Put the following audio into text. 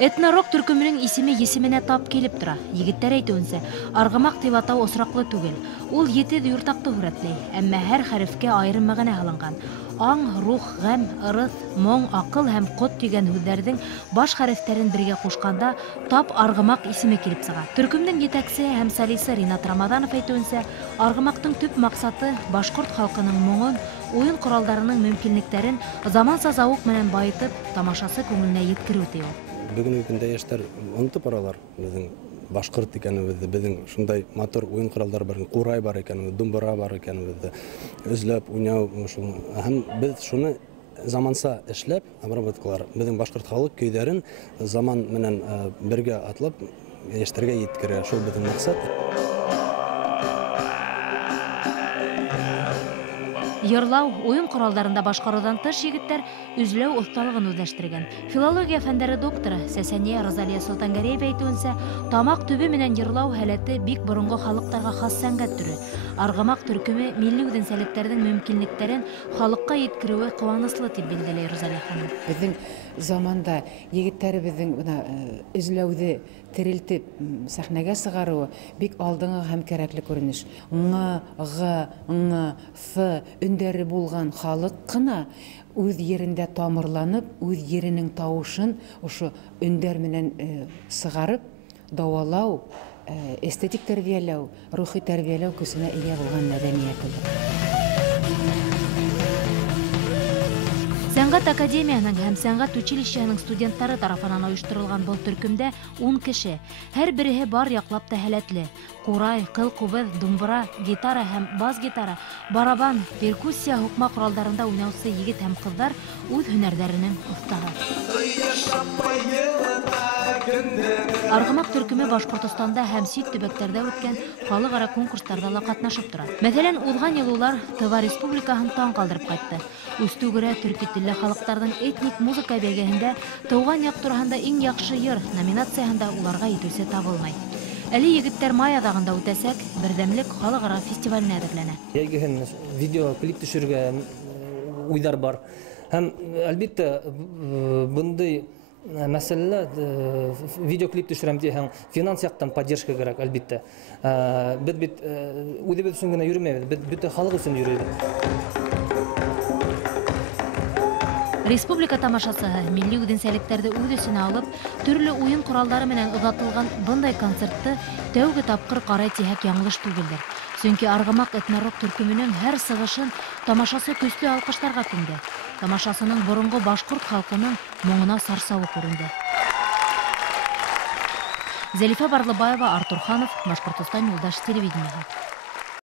Этнорок төркөмүнүн есимене тап келип тура. Егиттер әйтүенсә, аргамак дип атау осраклы түгел. Ул 7 юртакты хүрәтләй, әмма һәр хәрефкә айрым мәгънә һалынган. Аң, рух, гам, ырыс, моң, акыл һәм кот дигән һүзләрнең баш хәрефтәрен бергә кушканда тап аргамак исеме килеп чыга. Төркөмнең җитәкчесе һәм солисты Ринат Рамаданов әйтүенсә, аргамактың төп максаты башкорт халкының моңын, уен коралдарының мөмкинлекләрен заманса зауык менән байытып, тамашасы күңеленә yetkерү ди ул. Бүгінгі күнде яшьтәр онытып баралар безнең башкорт икәнебезне, безнең шундай матур уен коралдар бар, курай бар икән, думбыра бар икәнебезне, үзләп уйнау шул. Һәм без шуны заманса эшләп, обработкалар, безнең башкорт халык көйләрен заман менән бергә атлап яшьтәргә yetkерә. Шул безнең максат. Йырлау, уен коралдарында башкарудан тыш егиттер үзләү осталыгын үзләштергән. Филология фәннәре докторы Сәсәния Розалия Солтангареева әйтүенсә, тамак төбе менән йырлау һәләте бик борынгы халыктарга хас сәнгать түре. Аргамак төркеме милли үзенчәлекләрнең мөмкинлекләрен халыкка yetkерүе куанычлы дип билгеләй Розалия ханым. Безнең заманда егеттеребезнең үзләүде терелтеп сәхнәгә сыгаруы бик алдыңгы һәм кирәкле күренеш. Ң, Г, Ң, Ф өндәре булган халык кына үз yerендә тамырланып, үз yerенең тавышын ошо өндәр менән сыгарып, давалау, эстетик тәрбияләү, рухи тәрбияләү көсенә ия булган мәдәният. Сәнгать академияның һәм сәнгать училищеның студентлары тарафынан оештырылган был төркемдә 10 кеше. Һәр береһе бар яклап та һәләтле. Курай, кыл-кубыз, думбыра, гитара һәм бас-гитара, барабан, перкуссия хукма коралдарында уйнаучы егет һәм кызлар үз һөнәрләренең остары. Аргамак төркеме Башкортостанда һәм чит төбәкләрдә үткән халыкара конкурсларда да катнашып тора. Мәсәлән, узган ел улар Тыва Республикаһын таң калдырып кайтты. Үстүгәрә төрки телле халыкларның этник музыка бәйгеһендә Туган як турында иң яхшы йыр номинациясында уларга итүсе табылмай. Әле егеттер май адагында үтәсәк, бердәмлек халыкара фестиваленә әзерләнә. Ягән видео клип төшергә уйдар бар. Һәм әлбәттә бундай мәсьәлә видеоклип төшерәм дигән финанс яктан поддержка кирәк әлбәттә. Бит үдебез өчен генә йөрмәбез, бит халык өчен йөрибез. Республика тамашасыһы милли үзенчәлекләрне үз эченә алып, төрле уен кораллары менән узатылган бындай концертты тәүге тапкыр карай тиһәк яңлыш түгелдер. Чөнки Аргамак этнорок төркеменең һәр сыгышын тамашасы көчле алкышларга күнде. Тамашасының борынгы башкорт халкының моңына сарсавы күренде. Зәлифә Барлыбаева, Артур Ханов, Башкортстан юлдаш телевидениеһы.